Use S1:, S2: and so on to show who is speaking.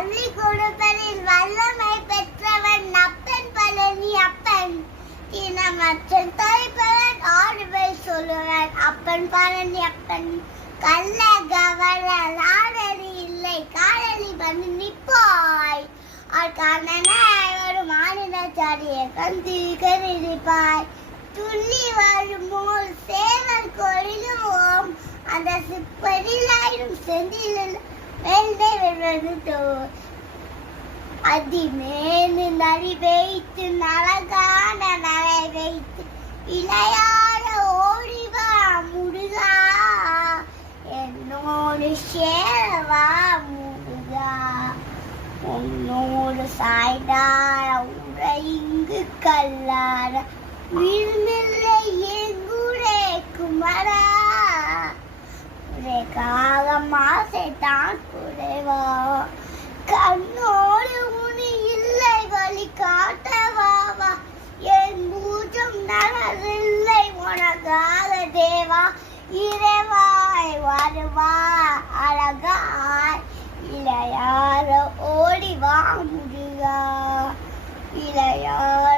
S1: அள்ளி கொடுப்பதில் வல்லமை பெற்றவன் அப்பன் பழனி அப்பன். இனமற்றன் தலைப்பவன் ஆடுவல் சொல்லுவன் அப்பன் பழனி அப்பன். கள்ள கவல ஆடலி இல்லை காலனி வந்து நிப்பாய் கண்ணனாய் ஒரு மாநிலச்சாரியை கந்து கருதிப்பாய் துள்ளி வரும் சேவல் கொழிலும் அந்த சிப்படிலாயிரும் செந்திலும் வெள்ளை வெள்ளது நரி வைத்து நலகான நரை வைத்து இளையாட ஓடிவா முருகா என்னோடு சேரவா முருகா. உன்னோடு சாய்டார உரை இங்கு கல்லார விருந்தில்லை எங்குரே தேவா இறைவாய் வருவா அழகாய். இளையார ஓடிவா முருகா இளையார்